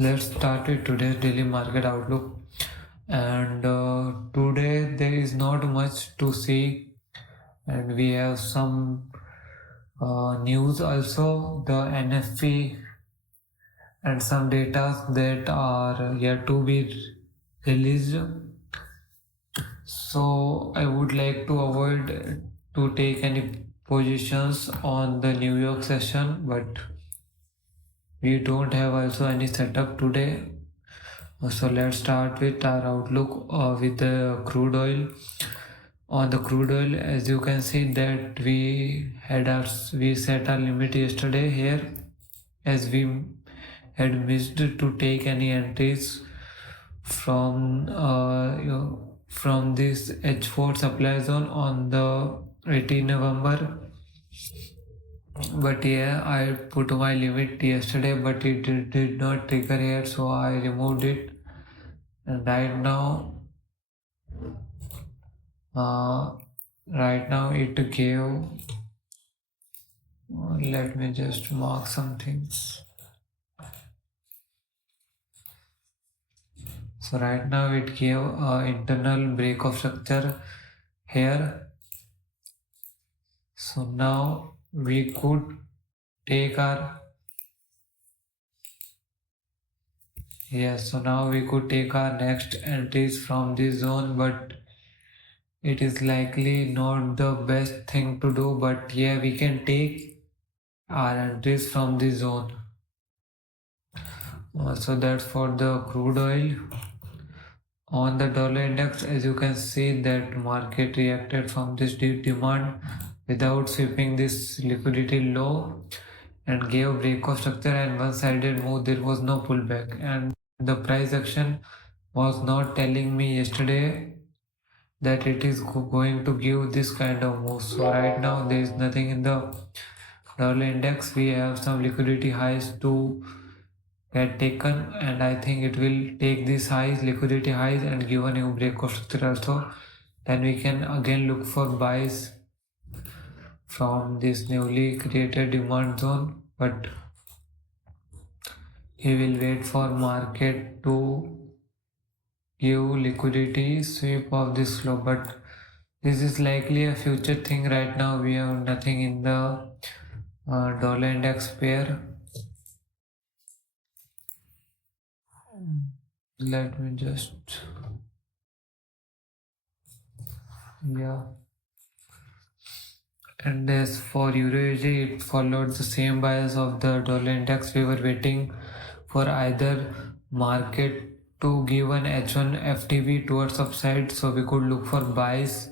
Let's start with today's daily market outlook. And today there is not much to see, and we have some news also, the NFP, and some data that are yet to be released. So I would like to avoid to take any positions on the New York session, but we don't have also any setup today. So let's start with our outlook with the crude oil. On the crude oil, as you can see that we set our limit yesterday here, as we had missed to take any entries from this H4 supply zone on the 18 November. But yeah, I put my limit yesterday, but it did not trigger here, so I removed it. And uh, right now it gave. Let me just mark some things. So right now it gave internal break of structure here. So now we could take our so now we could take our next entries from this zone, but it is likely not the best thing to do. But yeah, we can take our entries from this zone. So that's for the crude oil. On the dollar index, as you can see that market reacted from this deep demand without sweeping this liquidity low and gave break of structure and one-sided move. There was no pullback, and the price action was not telling me yesterday that it is going to give this kind of move. So right now there is nothing in the dollar index. We have some liquidity highs to get taken, and I think it will take these highs, liquidity highs, and give a new break of structure also. Then we can again look for buys from this newly created demand zone, but he will wait for market to give liquidity sweep of this flow. But this is likely a future thing. Right now we have nothing in the dollar index pair. Let me just And as for Euro USD, it followed the same bias of the dollar index. We were waiting for either market to give an H1 FTV towards upside, so we could look for buys,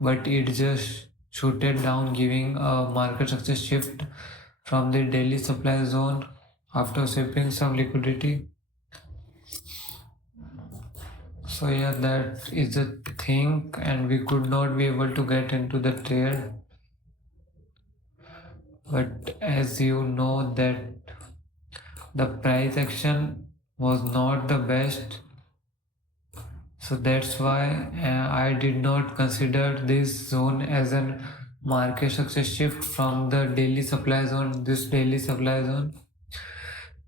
but it just shooted down, giving a market structure shift from the daily supply zone after sweeping some liquidity. So yeah, that is the thing, and we could not be able to get into the trade. But as you know that the price action was not the best, so that's why I did not consider this zone as an market structure shift from the daily supply zone, this daily supply zone,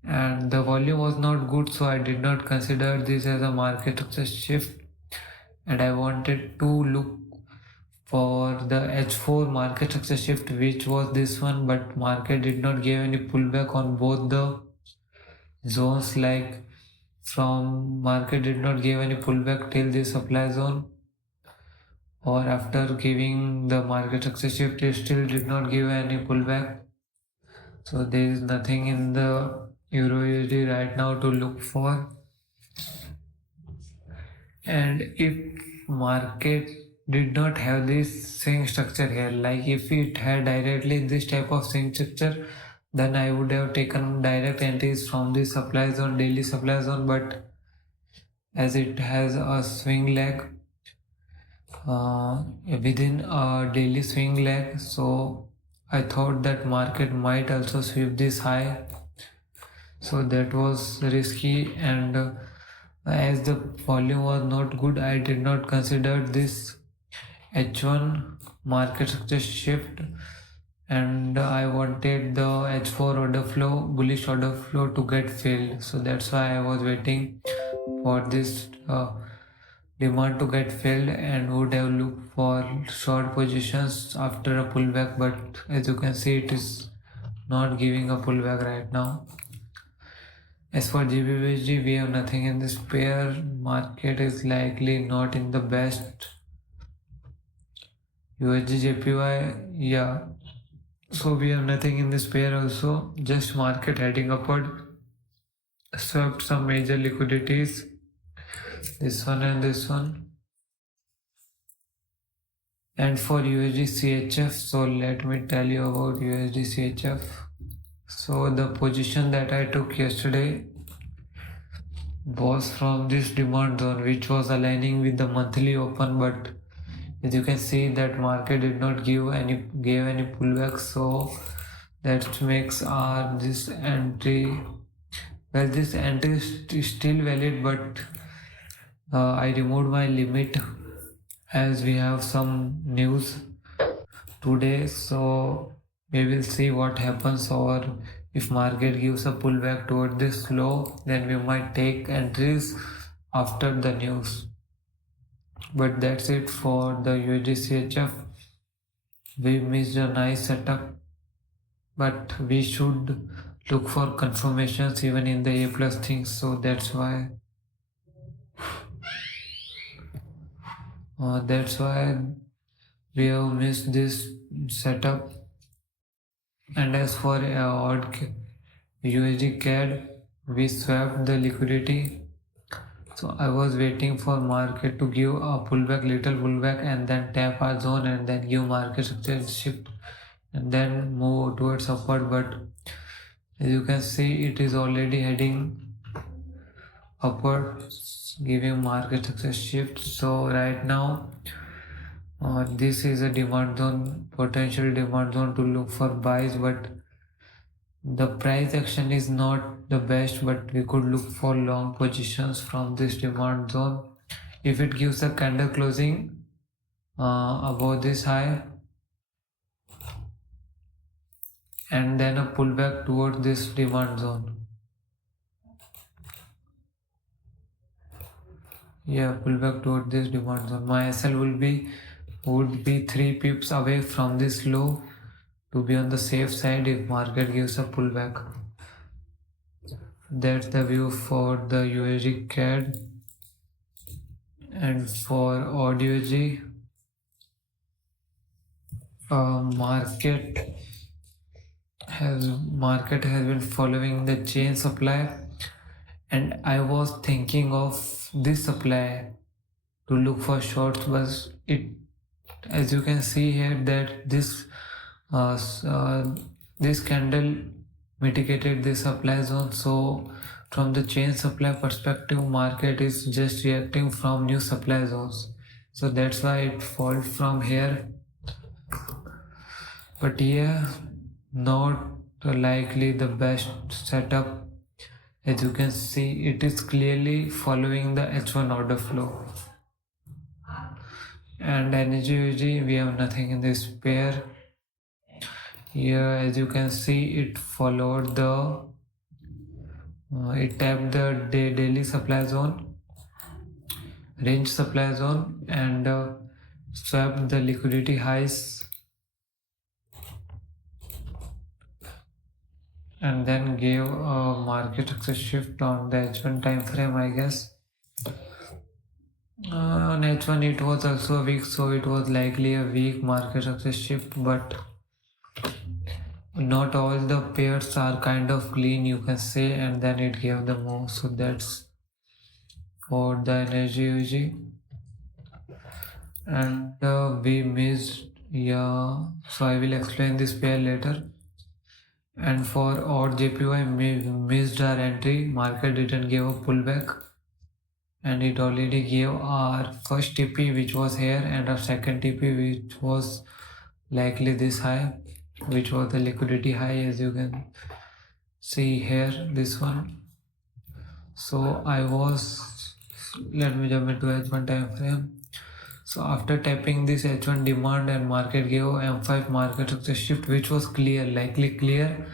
and the volume was not good, so I did not consider this as a market structure shift, and I wanted to look for the H4 market structure shift, which was this one, but market did not give any pullback on both the zones. Like from market did not give any pullback till the supply zone, or after giving the market structure shift it still did not give any pullback. So there is nothing in the Euro USD right now to look for. And if market did not have this swing structure here, like if it had directly this type of swing structure, then I would have taken direct entries from the supply zone, daily supply zone. But as it has a swing leg within a daily swing leg, so I thought that market might also sweep this high, so that was risky. And as the volume was not good, I did not consider this H1 market structure shift, and I wanted the H4 order flow, bullish order flow to get filled. So that's why I was waiting for this demand to get filled and would have looked for short positions after a pullback. But as you can see, it is not giving a pullback right now. As for GBBSG, we have nothing in this pair. Market is likely not in the best. USD JPY, yeah. So we have nothing in this pair also. Just market heading upward. Swept some major liquidities. This one and this one. And for USD CHF, so let me tell you about USD CHF. So the position that I took yesterday was from this demand zone, which was aligning with the monthly open, but as you can see that market did not gave any pullback, so that makes this entry, well, this entry is still valid, but I removed my limit as we have some news today, so we will see what happens. Or if market gives a pullback toward this low, then we might take entries after the news. But that's it for the USD-CHF. We missed a nice setup, but we should look for confirmations even in the A plus things, so that's why we have missed this setup. And as for odd USD CAD, we swapped the liquidity. So I was waiting for market to give a little pullback, and then tap our zone and then give market structure shift and then move towards upward. But as you can see, it is already heading upward, giving market structure shift. So right now, this is a demand zone, potential demand zone to look for buys, but the price action is not the best, but we could look for long positions from this demand zone. If it gives a candle closing above this high and then a pullback toward this demand zone. Yeah, pullback toward this demand zone. My SL would be 3 pips away from this low to be on the safe side if market gives a pullback. That's the view for the USD CAD. And for AUD, market has been following the chain supply, and I was thinking of this supply to look for shorts, but it, as you can see here, that this candle mitigated the supply zone. So from the chain supply perspective, market is just reacting from new supply zones, so that's why it falls from here. But yeah, not likely the best setup. As you can see, it is clearly following the H1 order flow. And energy UG, we have nothing in this pair. Here, as you can see, it followed it tapped the daily supply zone, range supply zone, and swapped the liquidity highs, and then gave a market success shift on the H1 time frame, I guess. On H1 it was also a week, so it was likely a weak market success shift, but not all the pairs are kind of clean, you can say, and then it gave the move. So that's for the energy UG. And we missed, yeah, so I will explain this pair later. And for odd JPY, missed our entry, market didn't give a pullback, and it already gave our first TP, which was here, and our second TP, which was likely this high, which was the liquidity high, as you can see here, this one. So let me jump into H1 time frame. So after tapping this H1 demand and market gave M5 market success shift, which was clear, likely clear.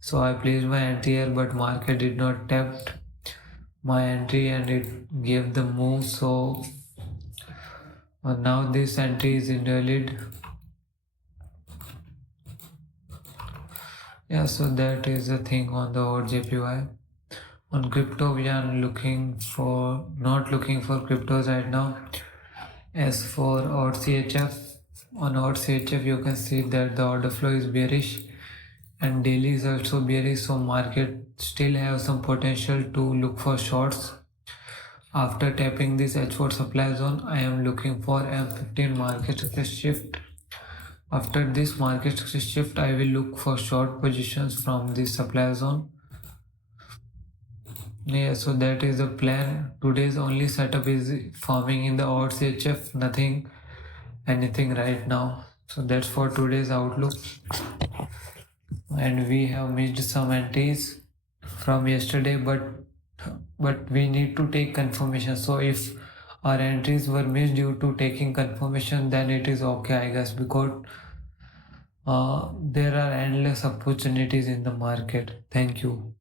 So I placed my entry here, but market did not tap my entry and it gave the move. So now this entry is invalid. Yeah, so that is the thing on the OJPY. On crypto, we are not looking for cryptos right now. As for OR CHF, on OR CHF you can see that the order flow is bearish and daily is also bearish, so market still have some potential to look for shorts. After tapping this H4 supply zone, I am looking for M15 market success shift. After this market success shift, I will look for short positions from this supply zone. Yeah, so that is the plan. Today's only setup is forming in the odds HF, nothing anything right now. So that's for today's outlook. And we have missed some entries from yesterday, but we need to take confirmation. So if our entries were missed due to taking confirmation, then it is okay, I guess, because there are endless opportunities in the market. Thank you.